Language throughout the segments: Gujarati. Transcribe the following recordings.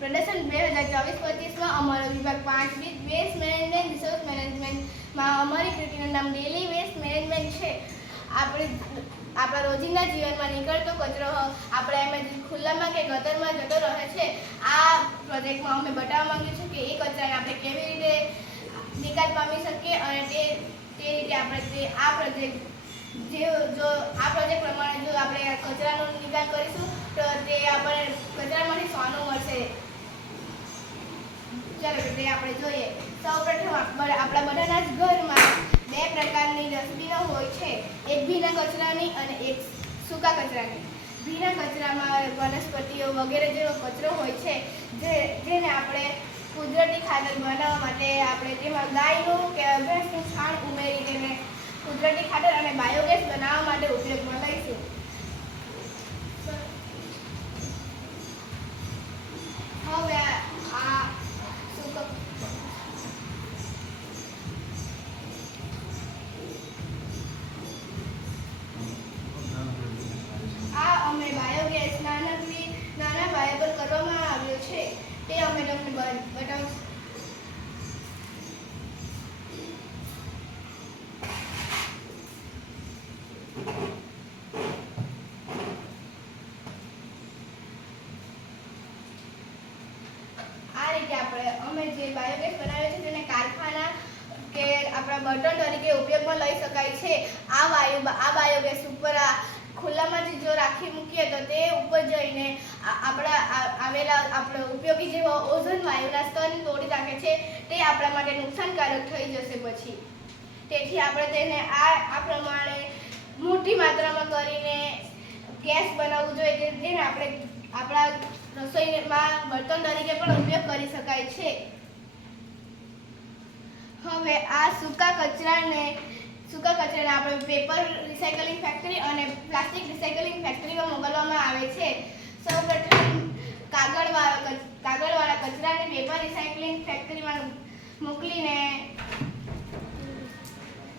પ્રદર્શન 2024-25 અમારો વિભાગ 5 વેસ્ટ મેનેજમેન્ટ રિસોર્સ મેનેજમેન્ટમાં અમારી કૃતિનું નામ ડેલી વેસ્ટ મેનેજમેન્ટ છે. આપણા રોજિંદા જીવનમાં નીકળતો કચરો આપણે એમ ખુલ્લામાં કે ગટરમાં જતો રહે છે. આ પ્રોજેક્ટમાં અમે બતાવવા માંગીએ છીએ કે એ કચરાને આપણે કેવી રીતે નિકાલ પામી શકીએ અને તે રીતે આપણે આ પ્રોજેક્ટ પ્રમાણે જો આપણે કચરાનો નિકાલ કરીશું તો તે આપણે કચરામાંથી સોનું મળશે. ચાલો તે આપણે જોઈએ. સૌપ્રથમ આપણા બધાના જ ઘરમાં 2 પ્રકારની ડસ્ટબિનો હોય છે, એક ભીના કચરાની અને એક સૂકા કચરાની. ભીના કચરામાં વનસ્પતિઓ વગેરે જેવો કચરો હોય છે જેને આપણે કુદરતી ખાતર બનાવવા માટે આપણે તેમાં ગાયનું કે ભેંસનું છાણ ઉમેરી તેને કુદરતી ખાતર અને બાયોગેસ બનાવવા માટે ઉપયોગમાં લઈશું. હવે અમે બાયોગેસ નાના પાયા પર કરવામાં આવ્યો છે તે અમે તમને બતાવીશું. આ રીતે અમે જે બાયોગેસ બનાવ્યો છે તેને કારખાના કે આપણા બર્તન તરીકે ઉપયોગમાં લઈ શકાય છે. આ બાયોગેસ ઉપર ખુલ્લામાં જો રાખી મૂકીએ તો તે ઉપર જઈને આપણે ઉપયોગી જેવો ઓઝોન વાયુના સ્તરને તોડી નાખે છે. તે આપણા માટે નુકસાનકારક થઈ જશે પછી. તેથી આપણે તેને આ પ્રમાણે મોટી માત્રામાં કરીને ગેસ બનાવવું જોઈએ જેને આપણે આપણા રસોઈમાં બર્તન તરીકે પણ ઉપયોગ કરી શકાય છે. હવે આ સૂકા કચરાને આપણે પેપર રિસાયકલિંગ ફેક્ટરી અને પ્લાસ્ટિક રિસાયકલિંગ ફેક્ટરીમાં મોકલવામાં આવે છે. સૌપ્રથમ કાગળવાળા કચરાને પેપર રિસાયકલિંગ ફેક્ટરીમાં મોકલીને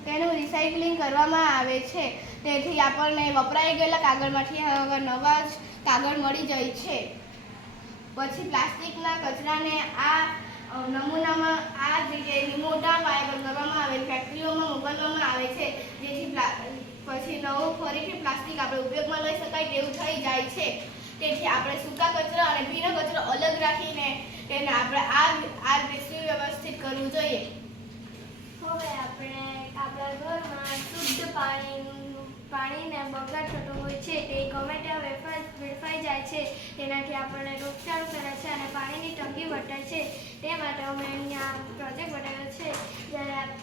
તેનું રિસાયકલિંગ કરવામાં આવે છે. તેથી આપણને વપરાઈ ગયેલા કાગળમાંથી હવે નવા જ કાગળ મળી જાય છે. પછી પ્લાસ્ટિકના કચરાને આ નમૂનામાં આ જગ્યાએ મોટા પાયા પર કરવામાં આવે ફેક્ટરીઓમાં મોકલવામાં આવે છે જેથી પછી નવું ફરીથી પ્લાસ્ટિક આપણે ઉપયોગમાં લઈ શકાય તેવું થઈ જાય છે. તેથી આપણે સૂકા કચરો અને ભીનો કચરો અલગ રાખીને તેને આપણે આ વ્યવસ્થિત કરવું જોઈએ. હવે આપણે આપણા ઘરમાં શુદ્ધ પાણીને બગાડ થતો હોય છે તે ગમે ત્યાં વેડફાઈ જાય છે. તેનાથી આપણને રોગચાળો કરે છે અને પાણીની તંગી વર્તાય છે. તે માટે અમે અહીંયા પ્રોજેક્ટ બનાવ્યો છે. જ્યારે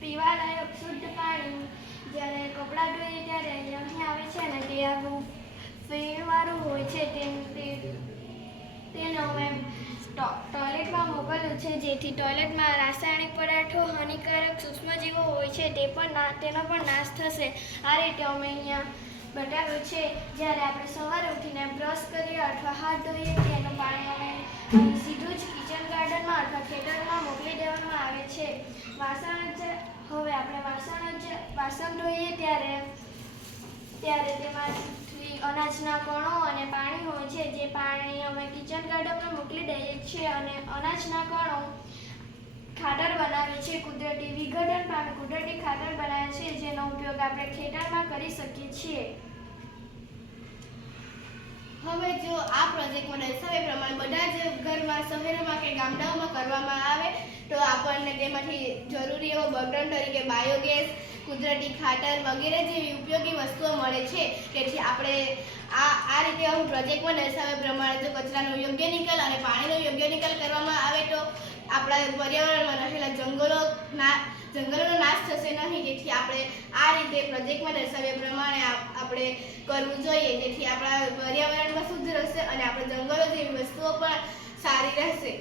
પીવાલાયક શુદ્ધ પાણી જ્યારે કપડાં ધોઈએ ત્યારે અહીં આવે છે અને તે આવું ફીણવાળું હોય છે તેને અમે ટોયલેટમાં મોકલ્યું છે જેથી ટોયલેટમાં રાસાયણિક પદાર્થો હાનિકારક સૂક્ષ્મજીવો હોય છે તેનો પણ નાશ થશે. આ રીતે અમે અહીંયા બતાવ્યું છે. જ્યારે આપણે સવારે ઉઠીને બ્રશ કરીએ અથવા હાથ ધોઈએ તેનું પાણી અમે સીધું જ કિચન ગાર્ડનમાં અથવા ખેતરમાં મોકલી દેવામાં આવે છે. હવે આપણે વાસણ ધોઈએ ત્યારે તેમાંથી અનાજના કણો અને પાણી હોય છે જે પાણી અમે કિચન ગાર્ડનમાં મોકલી દઈએ છીએ અને અનાજના કણો ખાતર બનાવીએ છીએ. કુદરતી વિઘટન પામી કુદરતી ખાતર બનાવે છે જેનો ઉપયોગ આપણે ખેતરમાં કરી શકીએ છીએ. હવે જો આ પ્રોજેક્ટમાં દર્શાવ્યા પ્રમાણે બધા જ ઘરમાં શહેરોમાં કે ગામડાઓમાં કરવામાં આવે તો આપણને તેમાંથી જરૂરી એવો બર્તન તરીકે બાયોગેસ, કુદરતી ખાતર વગેરે જેવી ઉપયોગી વસ્તુઓ મળે છે. તેથી આપણે આ રીતે પ્રોજેક્ટમાં દર્શાવ્યા પ્રમાણે જો કચરાનો યોગ્ય નિકાલ અને પાણીનો યોગ્ય નિકાલ કરવામાં આવે તો આપણા પર્યાવરણમાં રહેલા જંગલોનો નાશ થશે નહીં. તેથી આપણે આ રીતે પ્રોજેક્ટમાં દર્શાવ્યા પ્રમાણે આપણે કરવું જોઈએ જેથી આપણા પર્યાવરણમાં શુદ્ધ રહેશે અને આપણા જંગલો જેવી વસ્તુઓ પણ સારી રહેશે.